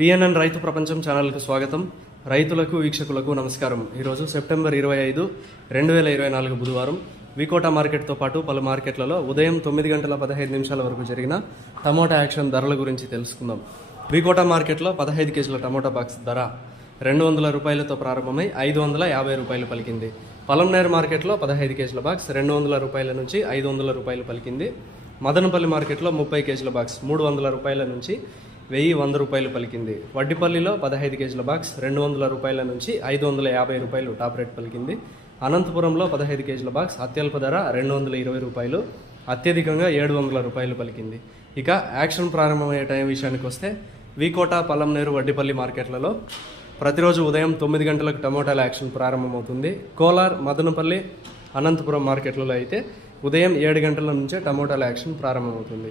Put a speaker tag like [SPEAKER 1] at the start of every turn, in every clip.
[SPEAKER 1] PNN రైతు ప్రపంచం ఛానల్కు స్వాగతం. రైతులకు వీక్షకులకు నమస్కారం. ఈరోజు సెప్టెంబర్ ఇరవై ఐదు రెండు వేల ఇరవై నాలుగు బుధవారం. వికోటా మార్కెట్తో పాటు పలు మార్కెట్లలో ఉదయం తొమ్మిది గంటల పదహైదు నిమిషాల వరకు జరిగిన టమోటా యాక్షన్ ధరల గురించి తెలుసుకుందాం. వికోటా మార్కెట్లో పదహైదు కేజీల టమోటా బాక్స్ ధర రెండు వందల రూపాయలతో ప్రారంభమై ఐదు వందల యాభై రూపాయలు పలికింది. పలంనేర్ మార్కెట్లో పదహైదు కేజీల బాక్స్ రెండు వందల రూపాయల నుంచి ఐదు వందల రూపాయలు పలికింది. మదనపల్లి మార్కెట్లో ముప్పై కేజీల బాక్స్ మూడు వందల రూపాయల నుంచి వెయ్యి వంద రూపాయలు పలికింది. వడ్డిపల్లిలో పదహైదు కేజీల బాక్స్ రెండు వందల రూపాయల నుంచి ఐదు వందల యాభై రూపాయలు టాప్ రేట్ పలికింది. అనంతపురంలో పదహైదు కేజీల బాక్స్ అత్యల్ప ధర రెండు వందల ఇరవై రూపాయలు అత్యధికంగా ఏడు వందల రూపాయలు పలికింది. ఇక యాక్షన్ ప్రారంభమయ్యే టైం విషయానికి వస్తే వీకోట పల్లంనేరు వడ్డిపల్లి మార్కెట్లలో ప్రతిరోజు ఉదయం తొమ్మిది గంటలకు టమోటాల యాక్షన్ ప్రారంభమవుతుంది. కోలార్ మదనపల్లి అనంతపురం మార్కెట్లలో అయితే ఉదయం ఏడు గంటల నుంచే టమోటాల యాక్షన్ ప్రారంభమవుతుంది.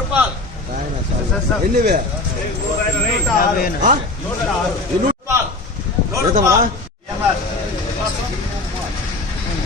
[SPEAKER 2] రూపాయలు
[SPEAKER 3] ఎన్ని నూట
[SPEAKER 2] రూపాయలు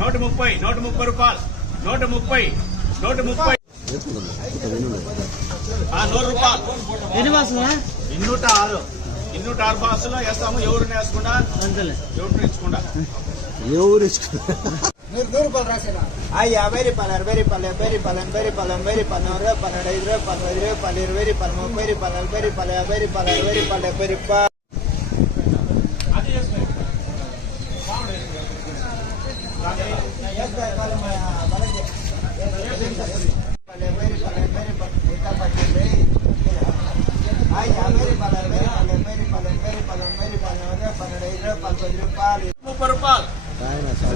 [SPEAKER 2] నూట ముప్పై నూట ముప్పై రూపాయలు. నూట ముప్పై నూట ముప్పై. నూరు రూపాయలు.
[SPEAKER 4] ఎన్ని బాసులా
[SPEAKER 2] ఇన్నూట ఆరు ఇన్నూట ఆరు బాసులో వేస్తాము ఎవరిని వేసుకుండా ఎవరిని ఇచ్చుకుండా
[SPEAKER 3] ఎవరు
[SPEAKER 4] ఆ యాభై రూపాయలు అరవై రూపాయలు డెబ్బై రూపాయలు ఎనభై రూపాయలు ఎనభై రూపాయలు నూరు రూపాయలు పన్నెండు ఐదు రూపాయలు పదహైదు రూపాయలు ఇరవై రూపాయలు ముప్పై రూపాయలు నలభై రూపాయలు యాభై రూపాయలు అరవై రూపాయలు డెబ్బై రూపాయలు.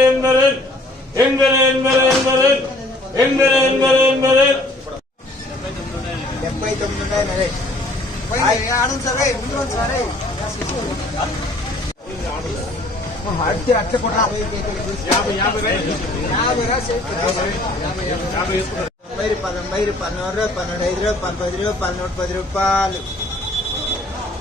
[SPEAKER 3] என்பது என்பது
[SPEAKER 2] என்பது என்பது என்பது என்பது
[SPEAKER 4] డెబ్బై తొమ్మిది ఆడండి సరే ముందు సరే అడితే అట్ట కూడా
[SPEAKER 2] యాభై
[SPEAKER 4] రూపాయలు తొంభై రూపాయలు పన్నెండు రూపాయలు పన్నెండు ఐదు రూపాయలు పది రూపాయలు నూట పది రూపాయలు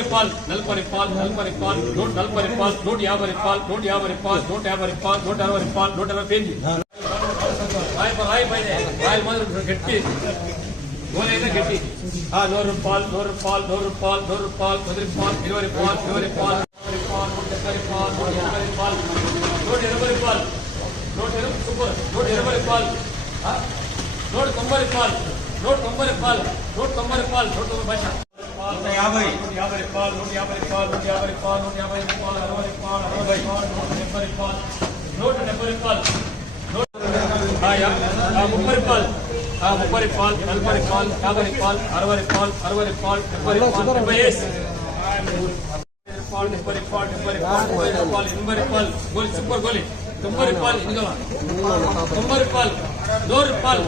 [SPEAKER 5] ರೂಪಾಯಿ ನಲವೈ ರೂಪಾಯಿ ನಲವೈ ರೂಪಾಯಿ ನೂಟ ನಲವೈ ರೂಪಾಯಿ ನೂಟ ಯಾಭೈ ರೂಪಾಯಿ ನೂಟ ಯಾಭೈ ರೂಪಾಯಿ ನೂಟ యాభై ರೂಪಾಯಿ ನೂಟ ಅರವೈ ರೂಪಾಯಿ ನೂಟ ಅರವೈ ಪೇಜಿ రాయల్ మాదిరి గట్టి గోలైనా గట్టి నూరు రూపాయలు నూరు రూపాయలు నూరు రూపాయలు నూరు రూపాయలు పది రూపాయలు ఇరవై రూపాయలు ఇరవై రూపాయలు నూట ఇరవై రూపాయలు నూట ఇరవై సూపర్ నూట ఇరవై రూపాయలు నూట తొంభై రూపాయలు నూట తొంభై రూపాయలు నూట తొంభై రూపాయలు నూట తొంభై భాష इकबाल नोट गोली सुपर गोली नंबर